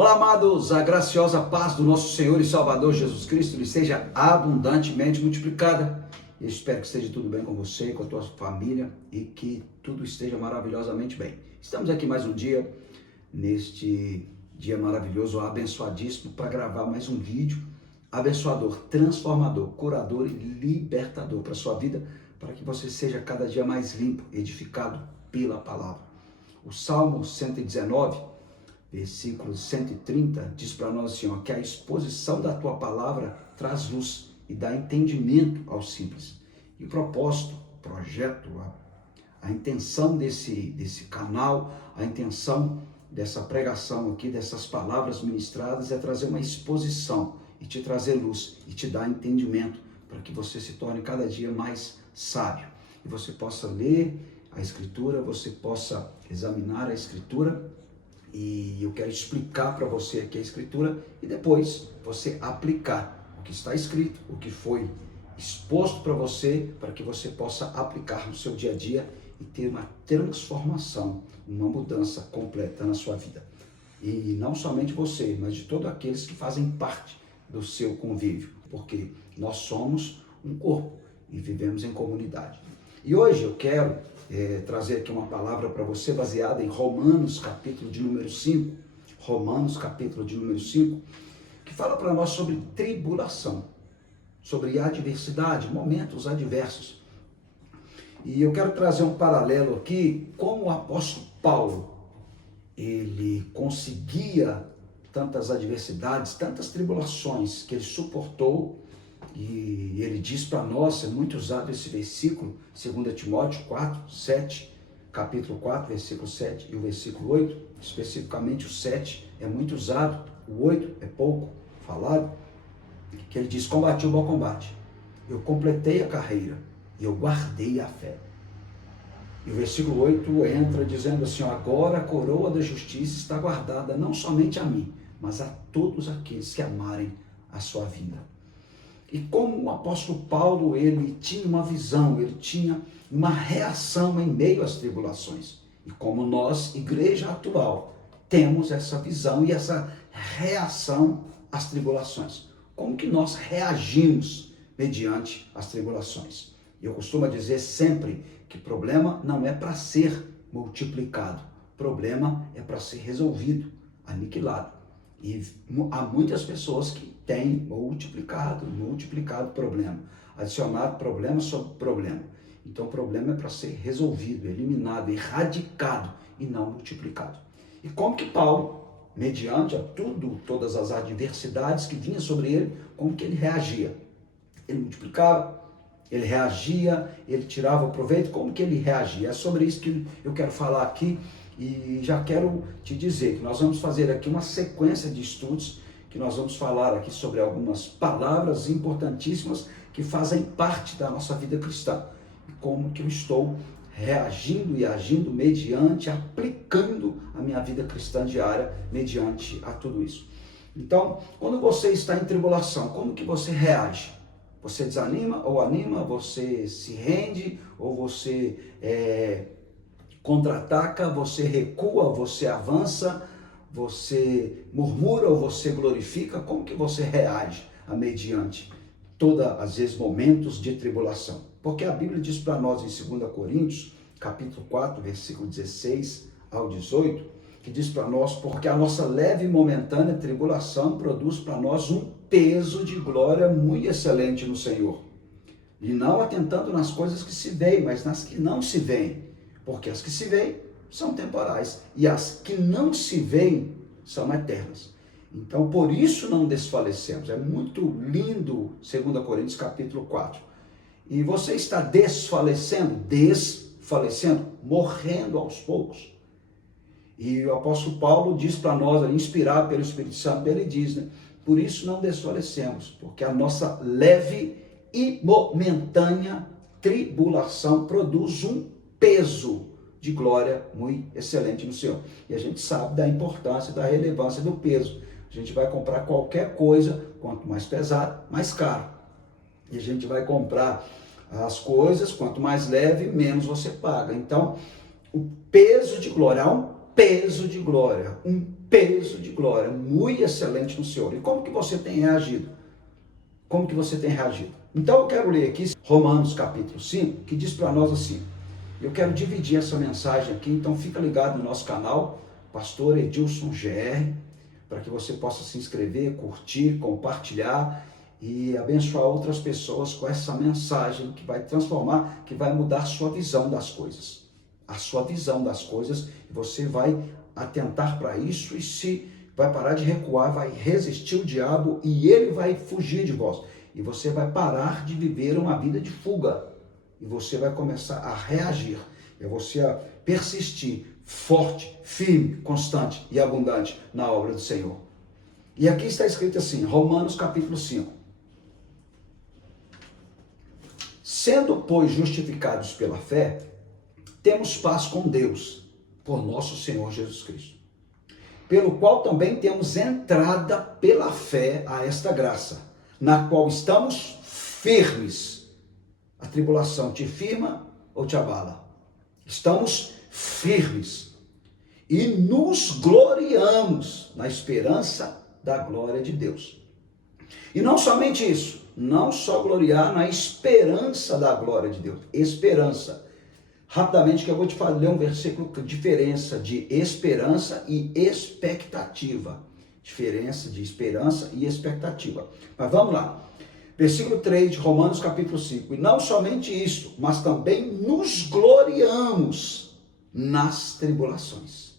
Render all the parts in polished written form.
Olá, amados, a graciosa paz do nosso Senhor e Salvador Jesus Cristo lhe seja abundantemente multiplicada. Eu espero que esteja tudo bem com você, com a tua família e que tudo esteja maravilhosamente bem. Estamos aqui mais um dia, neste dia maravilhoso, abençoadíssimo, para gravar mais um vídeo abençoador, transformador, curador e libertador para a sua vida, para que você seja cada dia mais limpo, edificado pela palavra. O Salmo 119, versículo 130, diz para nós assim, que a exposição da tua palavra traz luz e dá entendimento aos simples. E o propósito, o projeto, a intenção desse canal, a intenção dessa pregação aqui, dessas palavras ministradas, é trazer uma exposição e te trazer luz e te dar entendimento para que você se torne cada dia mais sábio. E você possa ler a Escritura, você possa examinar a Escritura. E eu quero explicar para você aqui a Escritura e depois você aplicar o que está escrito, o que foi exposto para você, para que você possa aplicar no seu dia a dia e ter uma transformação, uma mudança completa na sua vida. E não somente você, mas de todos aqueles que fazem parte do seu convívio, porque nós somos um corpo e vivemos em comunidade. E hoje eu quero trazer aqui uma palavra para você baseada em Romanos, capítulo de número 5, Romanos, capítulo de número 5, que fala para nós sobre tribulação, sobre adversidade, momentos adversos. E eu quero trazer um paralelo aqui, como o apóstolo Paulo, ele conseguia tantas adversidades, tantas tribulações que ele suportou. E ele diz para nós, é muito usado esse versículo, 2 Timóteo 4, 7, capítulo 4, versículo 7 e o versículo 8, especificamente o 7 é muito usado, o 8 é pouco falado, que ele diz, combati o bom combate, eu completei a carreira e eu guardei a fé. E o versículo 8 entra dizendo assim, agora a coroa da justiça está guardada não somente a mim, mas a todos aqueles que amarem a sua vida. E como o apóstolo Paulo, ele tinha uma visão, ele tinha uma reação em meio às tribulações. E como nós, igreja atual, temos essa visão e essa reação às tribulações. Como que nós reagimos mediante as tribulações? Eu costumo dizer sempre que problema não é para ser multiplicado. Problema é para ser resolvido, aniquilado. E há muitas pessoas que têm multiplicado problema, adicionado problema sobre problema. Então o problema é para ser resolvido, eliminado, erradicado e não multiplicado. E como que Paulo, mediante a todas as adversidades que vinham sobre ele, como que ele reagia? Ele multiplicava, ele reagia, ele tirava o proveito, como que ele reagia? É sobre isso que eu quero falar aqui. E já quero te dizer que nós vamos fazer aqui uma sequência de estudos, que nós vamos falar aqui sobre algumas palavras importantíssimas que fazem parte da nossa vida cristã. E como que eu estou reagindo e agindo mediante, aplicando a minha vida cristã diária mediante a tudo isso. Então, quando você está em tribulação, como que você reage? Você desanima ou anima? Você se rende ou você contra-ataca, você recua, você avança, você murmura ou você glorifica? Como que você reage mediante todas as vezes momentos de tribulação? Porque a Bíblia diz para nós em 2 Coríntios, capítulo 4, versículo 16 ao 18, que diz para nós, porque a nossa leve e momentânea tribulação produz para nós um peso de glória muito excelente no Senhor. E não atentando nas coisas que se veem, mas nas que não se veem. Porque as que se veem são temporais e as que não se veem são eternas. Então, por isso não desfalecemos. É muito lindo 2 Coríntios capítulo 4. E você está desfalecendo, morrendo aos poucos. E o apóstolo Paulo diz para nós, inspirado pelo Espírito Santo, ele diz, por isso não desfalecemos, porque a nossa leve e momentânea tribulação produz um peso de glória muito excelente no Senhor. E a gente sabe da importância, da relevância do peso. A gente vai comprar qualquer coisa, quanto mais pesado, mais caro. E a gente vai comprar as coisas, quanto mais leve, menos você paga. Então, o peso de glória, há um peso de glória, um peso de glória muito excelente no Senhor. E como que você tem reagido? Como que você tem reagido? Então eu quero ler aqui Romanos capítulo 5, que diz para nós assim. Eu quero dividir essa mensagem aqui, então fica ligado no nosso canal, Pastor Edilson GR, para que você possa se inscrever, curtir, compartilhar e abençoar outras pessoas com essa mensagem que vai transformar, que vai mudar a sua visão das coisas. A sua visão das coisas, e você vai atentar para isso e se vai parar de recuar, vai resistir o diabo e ele vai fugir de vós. E você vai parar de viver uma vida de fuga. E você vai começar a reagir. E você a persistir forte, firme, constante e abundante na obra do Senhor. E aqui está escrito assim, Romanos capítulo 5. Sendo, pois, justificados pela fé, temos paz com Deus, por nosso Senhor Jesus Cristo, pelo qual também temos entrada pela fé a esta graça, na qual estamos firmes. A tribulação te firma ou te abala? Estamos firmes e nos gloriamos na esperança da glória de Deus. E não somente isso, não só gloriar na esperança da glória de Deus, esperança. Rapidamente que eu vou te ler um versículo com diferença de esperança e expectativa. Diferença de esperança e expectativa. Mas vamos lá. Versículo 3 de Romanos capítulo 5. E não somente isso, mas também nos gloriamos nas tribulações.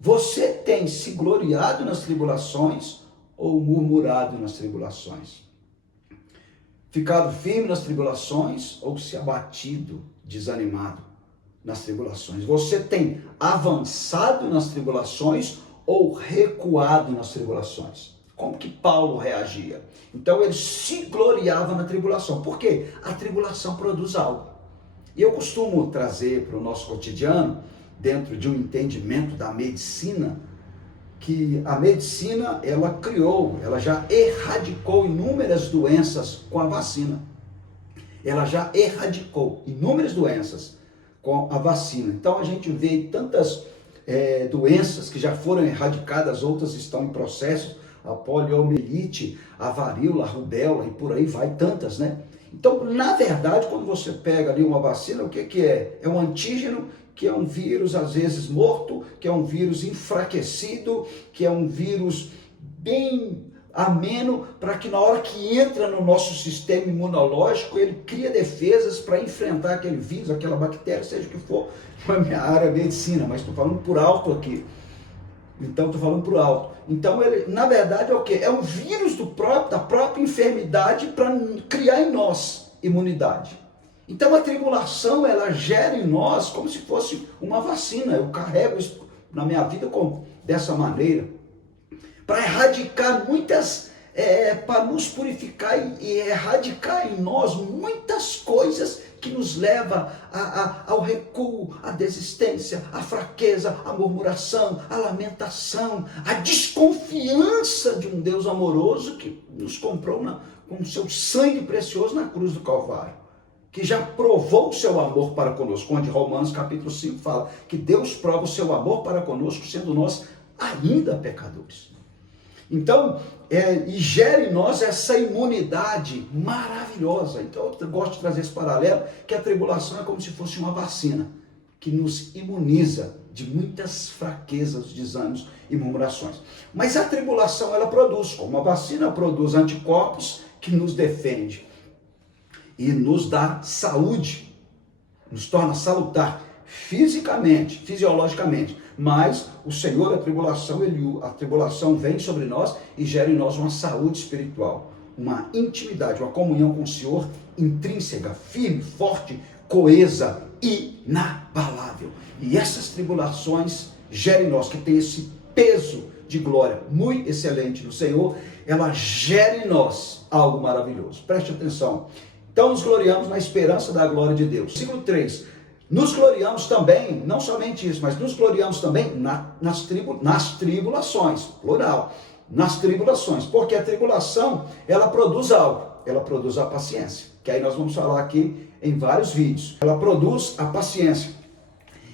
Você tem se gloriado nas tribulações ou murmurado nas tribulações? Ficado firme nas tribulações ou se abatido, desanimado nas tribulações? Você tem avançado nas tribulações ou recuado nas tribulações? Como que Paulo reagia? Então ele se gloriava na tribulação. Por quê? A tribulação produz algo. E eu costumo trazer para o nosso cotidiano, dentro de um entendimento da medicina, que a medicina, ela já erradicou inúmeras doenças com a vacina. Ela já erradicou inúmeras doenças com a vacina. Então a gente vê tantas doenças que já foram erradicadas, outras estão em processo, a poliomielite, a varíola, a rubéola e por aí vai, tantas, né? Então, na verdade, quando você pega ali uma vacina, o que é? É um antígeno, que é um vírus às vezes morto, que é um vírus enfraquecido, que é um vírus bem ameno, para que na hora que entra no nosso sistema imunológico, ele cria defesas para enfrentar aquele vírus, aquela bactéria, seja o que for. Na minha área é medicina, mas estou falando por alto aqui. Então, estou falando por alto. Então, ele, na verdade, é o quê? É um vírus da própria enfermidade para criar em nós imunidade. Então, a tribulação, ela gera em nós como se fosse uma vacina. Eu carrego isso na minha vida dessa maneira. Para erradicar para nos purificar e erradicar em nós muitas coisas que nos levam ao recuo, à desistência, à fraqueza, à murmuração, à lamentação, à desconfiança de um Deus amoroso que nos comprou com o seu sangue precioso na cruz do Calvário, que já provou o seu amor para conosco, onde Romanos capítulo 5 fala que Deus prova o seu amor para conosco, sendo nós ainda pecadores. Então, e gera em nós essa imunidade maravilhosa. Então, eu gosto de trazer esse paralelo, que a tribulação é como se fosse uma vacina, que nos imuniza de muitas fraquezas, desânimos e murmurações. Mas a tribulação, ela produz, como a vacina produz anticorpos que nos defende e nos dá saúde, nos torna salutar fisicamente, fisiologicamente. Mas o Senhor, a tribulação vem sobre nós e gera em nós uma saúde espiritual, uma intimidade, uma comunhão com o Senhor intrínseca, firme, forte, coesa, inabalável. E essas tribulações geram em nós, que tem esse peso de glória muito excelente no Senhor, ela gera em nós algo maravilhoso. Preste atenção. Então nos gloriamos na esperança da glória de Deus. Versículo 3. Nos gloriamos também, não somente isso, mas nos gloriamos também nas tribulações, plural, nas tribulações, porque a tribulação, ela produz algo, ela produz a paciência, que aí nós vamos falar aqui em vários vídeos. Ela produz a paciência,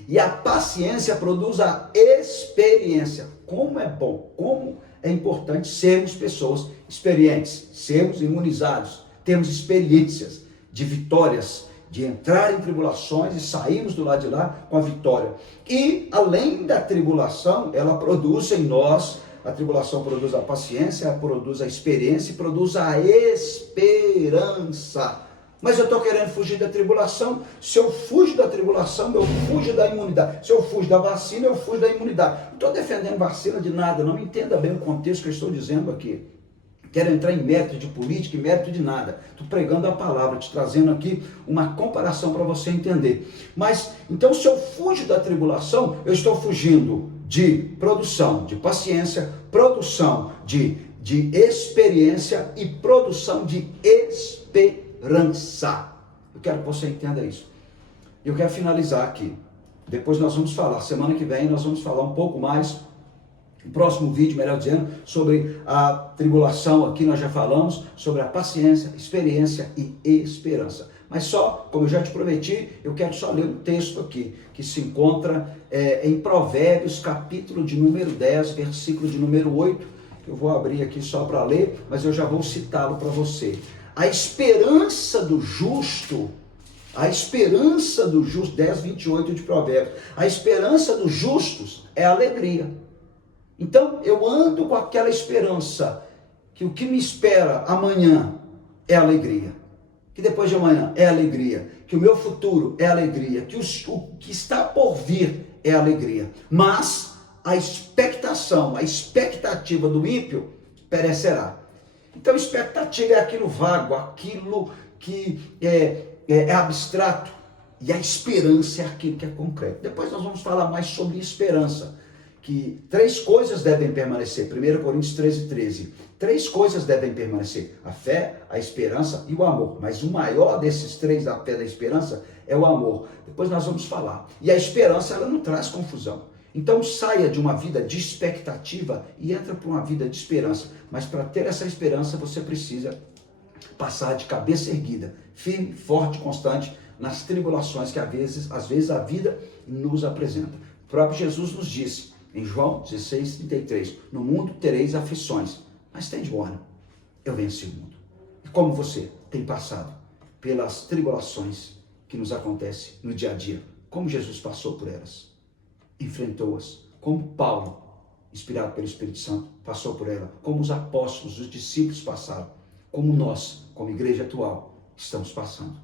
e a paciência produz a experiência. como é bom, como é importante sermos pessoas experientes, sermos imunizados, termos experiências de vitórias, de entrar em tribulações e sairmos do lado de lá com a vitória. E, além da tribulação, ela produz em nós, a tribulação produz a paciência, produz a experiência e produz a esperança. Mas eu estou querendo fugir da tribulação. Se eu fujo da tribulação, eu fujo da imunidade. Se eu fujo da vacina, eu fujo da imunidade. Não estou defendendo vacina de nada, não entenda bem o contexto que eu estou dizendo aqui. Quero entrar em mérito de política e mérito de nada. Estou pregando a palavra, te trazendo aqui uma comparação para você entender. Mas, então, se eu fujo da tribulação, eu estou fugindo de produção de paciência, produção de experiência e produção de esperança. Eu quero que você entenda isso. Eu quero finalizar aqui. Depois nós vamos falar, semana que vem nós vamos falar um pouco mais, no próximo vídeo, melhor dizendo, sobre a tribulação. Aqui nós já falamos sobre a paciência, experiência e esperança. Mas só, como eu já te prometi, eu quero só ler um texto aqui, que se encontra em Provérbios, capítulo de número 10, versículo de número 8. Eu vou abrir aqui só para ler, mas eu já vou citá-lo para você. A esperança do justo, 10, 28 de Provérbios, a esperança dos justos é alegria. Então, eu ando com aquela esperança que o que me espera amanhã é alegria, que depois de amanhã é alegria, que o meu futuro é alegria, que o que está por vir é alegria. Mas a expectativa do ímpio perecerá. Então, expectativa é aquilo vago, aquilo que é abstrato, e a esperança é aquilo que é concreto. Depois nós vamos falar mais sobre esperança, que 3 coisas devem permanecer. 1 Coríntios 13. 3 coisas devem permanecer: a fé, a esperança e o amor. Mas o maior desses 3, da fé e da esperança, é o amor. Depois nós vamos falar. E a esperança, ela não traz confusão. Então saia de uma vida de expectativa e entra para uma vida de esperança. Mas para ter essa esperança, você precisa passar de cabeça erguida, firme, forte, constante, nas tribulações que às vezes a vida nos apresenta. O próprio Jesus nos disse, em João 16:33, no mundo tereis aflições, mas tem de bom ânimo, eu venci o mundo. E como você tem passado pelas tribulações que nos acontecem no dia a dia, como Jesus passou por elas, enfrentou-as, como Paulo, inspirado pelo Espírito Santo, passou por ela, como os apóstolos, os discípulos passaram, como nós, como igreja atual, estamos passando.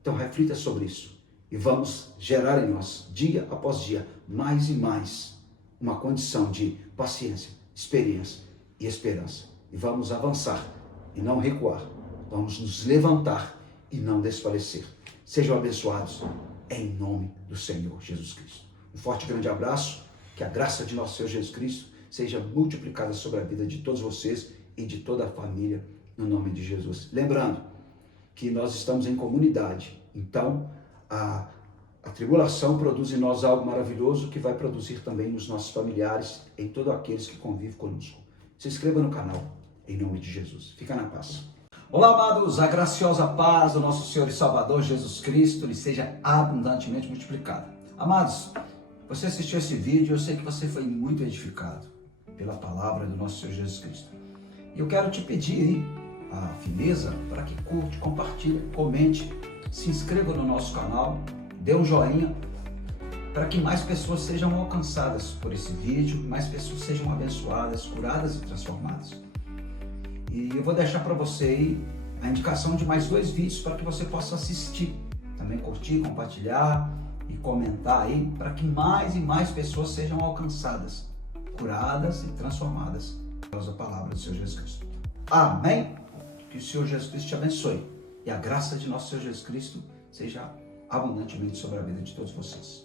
Então reflita sobre isso e vamos gerar em nós, dia após dia, mais e mais, uma condição de paciência, experiência e esperança. E vamos avançar e não recuar. Vamos nos levantar e não desfalecer. Sejam abençoados em nome do Senhor Jesus Cristo. Um forte e grande abraço. Que a graça de nosso Senhor Jesus Cristo seja multiplicada sobre a vida de todos vocês e de toda a família, no nome de Jesus. Lembrando que nós estamos em comunidade. Então, a tribulação produz em nós algo maravilhoso que vai produzir também nos nossos familiares, em todos aqueles que convivem conosco. Se inscreva no canal, em nome de Jesus. Fica na paz. Olá, amados, a graciosa paz do nosso Senhor e Salvador Jesus Cristo lhe seja abundantemente multiplicada. Amados, você assistiu esse vídeo, eu sei que você foi muito edificado pela palavra do nosso Senhor Jesus Cristo. E eu quero te pedir a firmeza para que curte, compartilhe, comente, se inscreva no nosso canal, dê um joinha, para que mais pessoas sejam alcançadas por esse vídeo, mais pessoas sejam abençoadas, curadas e transformadas. E eu vou deixar para você aí a indicação de mais 2 vídeos para que você possa assistir, também curtir, compartilhar e comentar aí, para que mais e mais pessoas sejam alcançadas, curadas e transformadas pela palavra do Senhor Jesus Cristo. Amém? Que o Senhor Jesus Cristo te abençoe e a graça de nosso Senhor Jesus Cristo seja abundantemente sobre a vida de todos vocês.